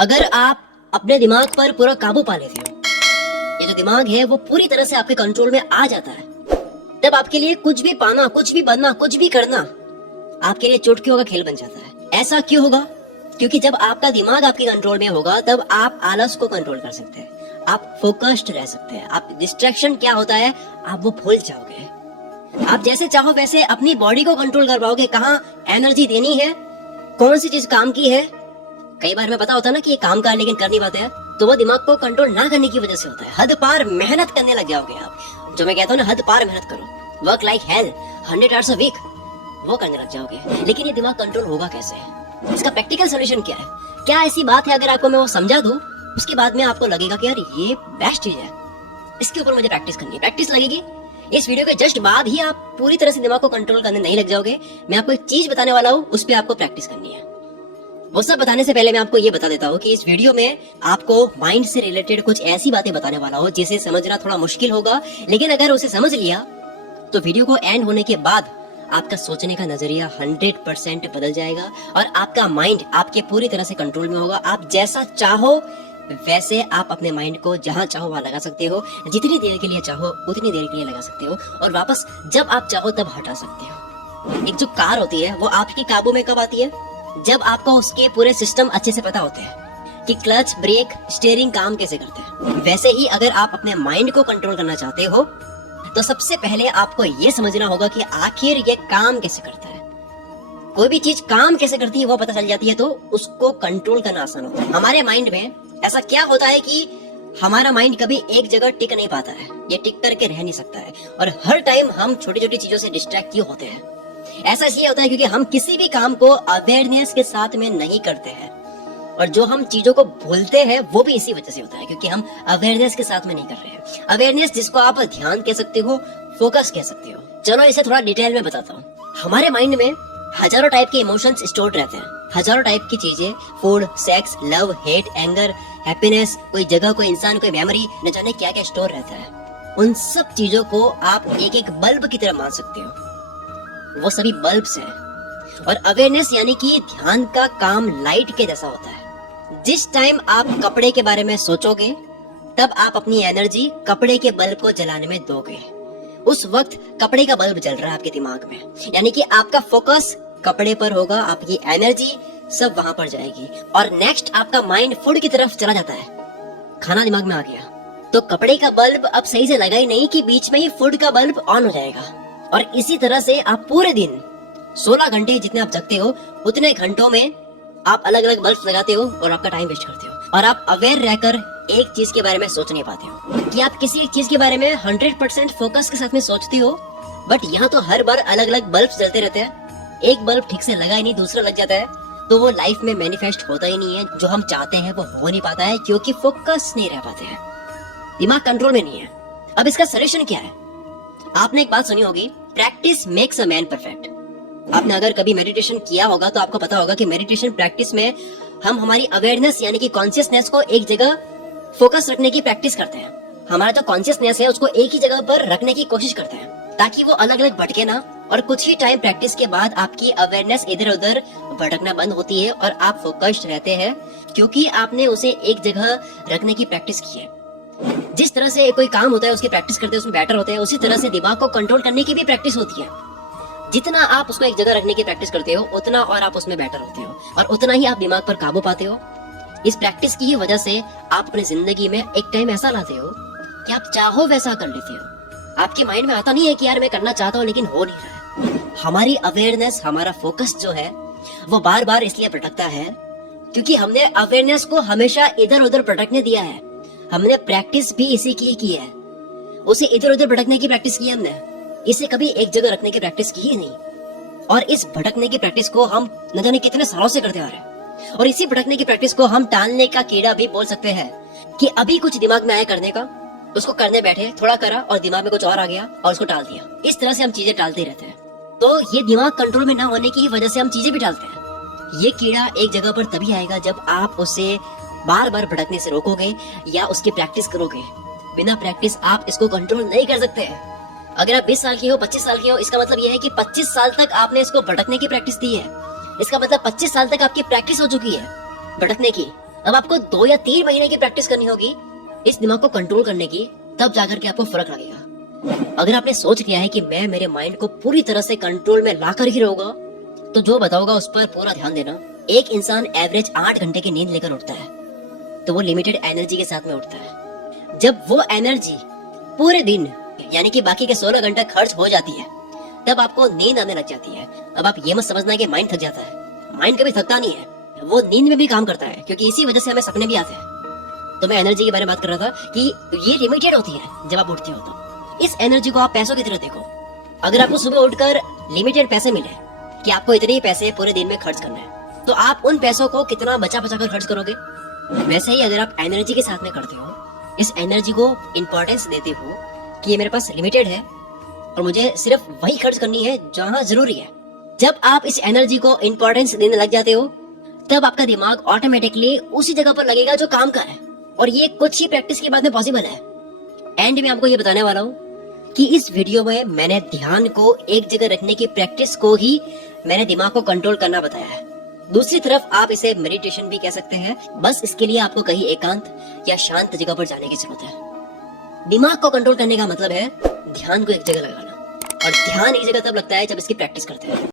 अगर आप अपने दिमाग पर पूरा काबू पा लेते हो, ये जो दिमाग है वो पूरी तरह से आपके कंट्रोल में आ जाता है, तब आपके लिए कुछ भी पाना, कुछ भी बनना, कुछ भी करना आपके लिए चुटकियों का खेल बन जाता है। ऐसा क्यों होगा? क्योंकि जब आपका दिमाग आपके कंट्रोल में होगा तब आप आलस को कंट्रोल कर सकते हैं, आप फोकस्ड रह सकते हैं, आप डिस्ट्रैक्शन क्या होता है आप वो भूल जाओगे। आप जैसे चाहो वैसे अपनी बॉडी को कंट्रोल कर पाओगे, कहाँ एनर्जी देनी है, कौन सी चीज काम की है। कई बार हमें पता होता है ना कि ये काम का है लेकिन कर नहीं पाते हैं, तो वो दिमाग को कंट्रोल ना करने की वजह से होता है। हद पार मेहनत करने लग जाओगे आप, जो मैं कहता हूँ ना, हद पार मेहनत करो, work like hell, 100 hours a week, वो करने लग जाओगे। लेकिन ये दिमाग कंट्रोल होगा कैसे? इसका प्रैक्टिकल सोल्यूशन क्या है? क्या ऐसी बात है अगर आपको मैं वो समझा दूं, उसके बाद में आपको लगेगा कि यार ये बेस्ट चीज है, इसके ऊपर मुझे प्रैक्टिस करनी है, प्रैक्टिस लगेगी। इस वीडियो के जस्ट बाद ही आप पूरी तरह से दिमाग को कंट्रोल करने नहीं लग जाओगे। मैं आपको एक चीज बताने वाला हूँ, उस पर आपको प्रैक्टिस करनी है। वो सब बताने से पहले मैं आपको ये बता देता हूँ कि इस वीडियो में आपको माइंड से रिलेटेड कुछ ऐसी बातें बताने वाला हूँ जिसे समझना थोड़ा मुश्किल होगा, लेकिन अगर उसे समझ लिया तो वीडियो को एंड होने के बाद आपका सोचने का नजरिया 100% बदल जाएगा और आपका माइंड आपके पूरी तरह से कंट्रोल में होगा। आप जैसा चाहो वैसे आप अपने माइंड को जहां चाहो वहां लगा सकते हो, जितनी देर के लिए चाहो उतनी देर के लिए लगा सकते हो, और वापस जब आप चाहो तब हटा सकते हो। एक जो कार होती है वो आपके काबू में कब आती है? जब आपको उसके पूरे सिस्टम अच्छे से पता होते हैं कि क्लच, ब्रेक, स्टीयरिंग काम कैसे करते हैं। वैसे ही अगर आप अपने माइंड को कंट्रोल करना चाहते हो तो सबसे पहले आपको ये समझना होगा कि आखिर ये काम कैसे करता है। कोई भी चीज काम कैसे करती है वो पता चल जाती है तो उसको कंट्रोल करना आसान होता है। हमारे माइंड में ऐसा क्या होता है कि हमारा माइंड कभी एक जगह टिक नहीं पाता है, ये टिक करके रह नहीं सकता है, और हर टाइम हम छोटी छोटी चीजों से डिस्ट्रैक्ट क्यों होते हैं? ऐसा इसलिए होता है क्योंकि हम किसी भी काम को अवेयरनेस के साथ में नहीं करते हैं, और जो हम चीजों को भूलते हैं वो भी इसी वजह से होता है क्योंकि हम अवेयरनेस के साथ में नहीं कर रहे हैं। अवेयरनेस जिसको आप ध्यान कह सकते हो, फोकस कह सकते हो। चलो इसे थोड़ा डिटेल में बताता हूँ। हमारे माइंड में हजारों टाइप के इमोशंस स्टोर्ड रहते हैं, हजारों टाइप की चीजें, food, sex, love, hate, anger, happiness, कोई जगह, कोई इंसान, कोई मेमोरी, न जाने क्या क्या स्टोर रहता है। उन सब चीजों को आप एक एक बल्ब की तरह मान सकते हो, वो सभी बल्ब्स हैं। और अवेयरनेस यानी कि ध्यान का काम लाइट के जैसा होता है। जिस टाइम आप कपड़े के बारे में सोचोगे तब आप अपनी एनर्जी कपड़े के बल्ब को जलाने में दोगे। उस वक्त कपड़े का बल्ब जल रहा है आपके दिमाग में, यानी कि आपका फोकस कपड़े पर होगा, आपकी एनर्जी सब वहां पर जाएगी। और नेक्स्ट आपका माइंड फूड की तरफ चला जाता है, खाना दिमाग में आ गया तो कपड़े का बल्ब अब सही से लगा ही नहीं कि बीच में ही फूड का बल्ब ऑन हो जाएगा। और इसी तरह से आप पूरे दिन 16 घंटे जितने आप जगते हो उतने घंटों में आप अलग अलग बल्ब लगाते हो और आपका टाइम वेस्ट करते हो, और आप अवेयर रहकर एक चीज के बारे में सोच नहीं पाते हो कि आप किसी एक चीज के बारे में 100% फोकस के साथ में सोचते हो। बट यहाँ तो हर बार अलग अलग बल्ब जलते रहते हैं, एक बल्ब ठीक से लगा ही नहीं दूसरा लग जाता है, तो वो लाइफ में मैनिफेस्ट होता ही नहीं है। जो हम चाहते हैं वो हो नहीं पाता है क्योंकि फोकस नहीं रह पाते हैं, दिमाग कंट्रोल में नहीं है। अब इसका सॉल्यूशन क्या है? आपने एक बात सुनी होगी, practice makes a man perfect. आपने अगर कभी मेडिटेशन किया होगा तो आपको पता होगा कि मेडिटेशन प्रैक्टिस में हम हमारी अवेयरनेस यानी कि कॉन्शियसनेस को एक जगह फोकस रखने की प्रैक्टिस करते हैं। हमारा जो कॉन्शियसनेस है उसको एक ही जगह पर रखने की कोशिश करते हैं ताकि वो अलग अलग भटके ना, और कुछ ही टाइम प्रैक्टिस के बाद आपकी अवेयरनेस इधर उधर भटकना बंद होती है और आप फोकस्ड रहते हैं क्योंकि आपने उसे एक जगह रखने की प्रैक्टिस की है। जिस तरह से कोई काम होता है उसकी प्रैक्टिस करते हैं उसमें बेटर होते हैं, उसी तरह से दिमाग को कंट्रोल करने की भी प्रैक्टिस होती है। जितना आप उसको एक जगह रखने की प्रैक्टिस करते हो उतना और आप उसमें बेटर होते हो और उतना ही आप दिमाग पर काबू पाते हो। इस प्रैक्टिस की ही वजह से आप अपनी जिंदगी में एक टाइम ऐसा लाते हो कि आप चाहो वैसा कर लेते हो। आपके माइंड में आता नहीं है कि यार मैं करना चाहता हूँ लेकिन हो नहीं रहा है। हमारी अवेयरनेस, हमारा फोकस जो है वो बार बार इसलिए भटकता है क्योंकि हमने अवेयरनेस को हमेशा इधर उधर भटकने दिया है। हमने प्रैक्टिस भी इसी की है, उसे इधर उधर भटकने की प्रैक्टिस की हमने, इसे कभी एक जगह रखने की प्रैक्टिस की ही नहीं। और इस भटकने की प्रैक्टिस को हम न जाने कितने सालों से करते आ रहे हैं, और इसी भटकने की प्रैक्टिस को हम टालने का कीड़ा भी बोल सकते हैं कि अभी कुछ दिमाग में आया करने का, उसको करने बैठे, थोड़ा करा और दिमाग में कुछ और आ गया और उसको टाल दिया। इस तरह से हम चीजें टालते रहते हैं। तो ये दिमाग कंट्रोल में ना होने की वजह से हम चीजें भी टालते हैं। ये कीड़ा एक जगह पर तभी आएगा जब आप उसे बार बार भटकने से रोकोगे या उसकी प्रैक्टिस करोगे। बिना प्रैक्टिस आप इसको कंट्रोल नहीं कर सकते। अगर आप 20 साल के हो, 25 साल के हो, इसका मतलब यह है कि 25 साल तक आपने इसको भटकने की प्रैक्टिस दी है। इसका मतलब 25 साल तक आपकी प्रैक्टिस हो चुकी है भटकने की। अब आपको 2 या 3 महीने की प्रैक्टिस करनी होगी इस दिमाग को कंट्रोल करने की, तब जाकर के आपको फर्क लगेगा। अगर आपने सोच लिया है कि मैं मेरे माइंड को पूरी तरह से कंट्रोल में लाकर ही रहूंगा, तो जो बताऊंगा उस पर पूरा ध्यान देना। एक इंसान एवरेज 8 घंटे की नींद लेकर उठता है, तो वो लिमिटेड एनर्जी के साथ में उठता है। जब वो एनर्जी पूरे दिन यानी कि बाकी के 16 घंटे खर्च हो जाती है, तब आपको नींद आने लग जाती है। अब आप ये मत समझना कि माइंड थक जाता है, माइंड कभी थकता नहीं है, वो नींद में भी काम करता है, क्योंकि इसी वजह से हमें सपने भी आते हैं। तो मैं एनर्जी के बारे में बात कर रहा था कि ये लिमिटेड होती है जब आप उठते हो। तो इस एनर्जी को आप पैसों की तरह देखो। अगर आपको सुबह उठकर लिमिटेड पैसे मिले कि आपको इतने ही पैसे पूरे दिन में खर्च करना है, तो आप उन पैसों को कितना बचा बचा कर खर्च करोगे। वैसे ही अगर आप एनर्जी के साथ में करते हो, इस एनर्जी को इंपॉर्टेंस देते हो कि ये मेरे पास लिमिटेड है और मुझे सिर्फ वही खर्च करनी है जहां जरूरी है, जब आप इस एनर्जी को इंपॉर्टेंस देने लग जाते हो, तब आपका दिमाग ऑटोमेटिकली उसी जगह पर लगेगा जो काम का है। और ये कुछ ही प्रैक्टिस के बाद में पॉसिबल है। एंड में आपको ये बताने वाला हूँ कि इस वीडियो में मैंने ध्यान को एक जगह रखने की प्रैक्टिस को ही मैंने दिमाग को कंट्रोल करना बताया है। दूसरी तरफ आप इसे मेडिटेशन भी कह सकते हैं। बस इसके लिए आपको कहीं एकांत या शांत जगह पर जाने की जरूरत है। दिमाग को कंट्रोल करने का मतलब है ध्यान को एक जगह लगाना, और ध्यान एक जगह तब लगता है जब इसकी प्रैक्टिस करते हैं।